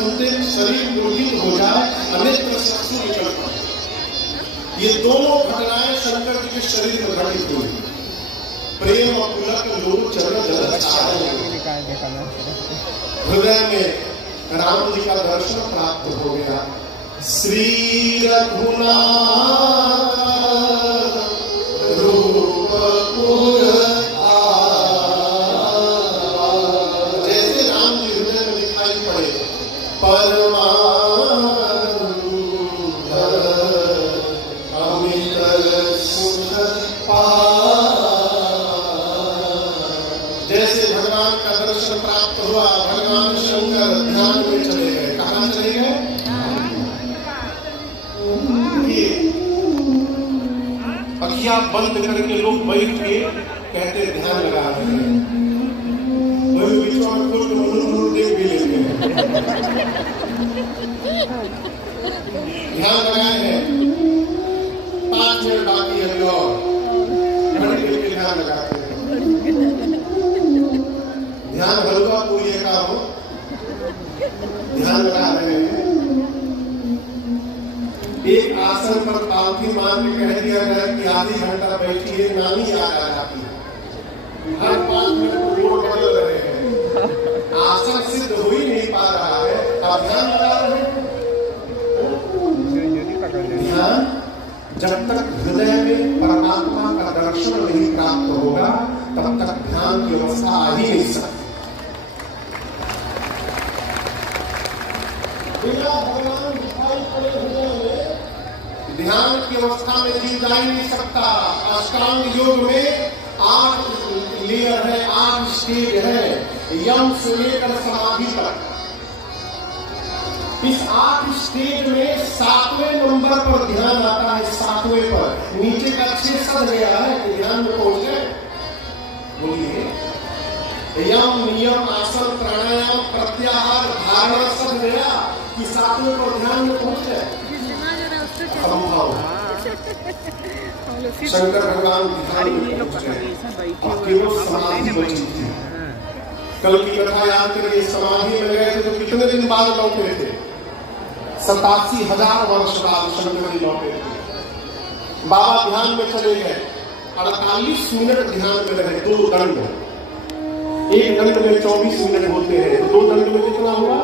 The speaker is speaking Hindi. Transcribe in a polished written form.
सुनते शरीर दुर्गीत हो जाए, अनेत्र चक्षु निकल पड़े। ये दोनों घटनाएं शंकर जी के शरीर में घटित हुई। प्रेम और पुलक लोग चरण जल छाए, हृदय में राम जी का दर्शन प्राप्त हो गया। श्री रघुनाथ रूपपुर जैसे राम जी हृदय में दिखाई पड़े, परमानंद अमित सुख जैसे भगवान का दर्शन प्राप्त हुआ, भगवान शंकर ध्यान में चले गए। कहाँ चले गए? अखियां बंद करके लोग बैठ के कहते ध्यान लगा रहे हैं, देख भी लेते हैं। ध्यान लगाए हैं, 5 मिनट बाकी है और ध्यान लगाते हैं। ध्यान हल्का पूरी का हो, ध्यान लगा रहे हैं। एक आसन पर पालथी मान के कह दिया गया कि आधी घंटा बैठिए, नानी याद आ जाती है। हर 5 मिनट रोड बदल रहे हैं, आसन सिद्ध हो ही नहीं पा रहा है। आप ध्यान लगा रहे हैं। ध्यान जब तक हृदय में परमात्मा का दर्शन नहीं प्राप्त होगा, तब तक ध्यान की अवस्था आ ही नहीं सकती। बिना भगवान दिखाई पड़े हृदय में ध्यान की अवस्था में जीव जा ही नहीं सकता। अष्टांग योग में 8 लेयर है, 8 स्टेज है, यम से लेकर समाधि तक। इस 8 स्टेज में 7वें नंबर पर ध्यान आता है। 7वें पर नीचे का 6 सद गया है कि ध्यान में पहुंच गए। बोलिए, यम नियम आसन प्राणायाम प्रत्याहार धारणा सब गया कि 7वें पर ध्यान में पहुंच गए। संभव शंकर भगवान ध्यान में पहुंच गए, केवल समाधि बची थी। कल की कथा याद करिए, समाधि में गए थे तो कितने दिन बाद लौटे थे? 87,000 वर्ष बाद शंकर जी लौटे थे। बाबा ध्यान में चले गए, 48 मिनट ध्यान में रहे। 2 दंड, एक दंड में 24 मिनट होते हैं, 2 दंड में कितना हुआ?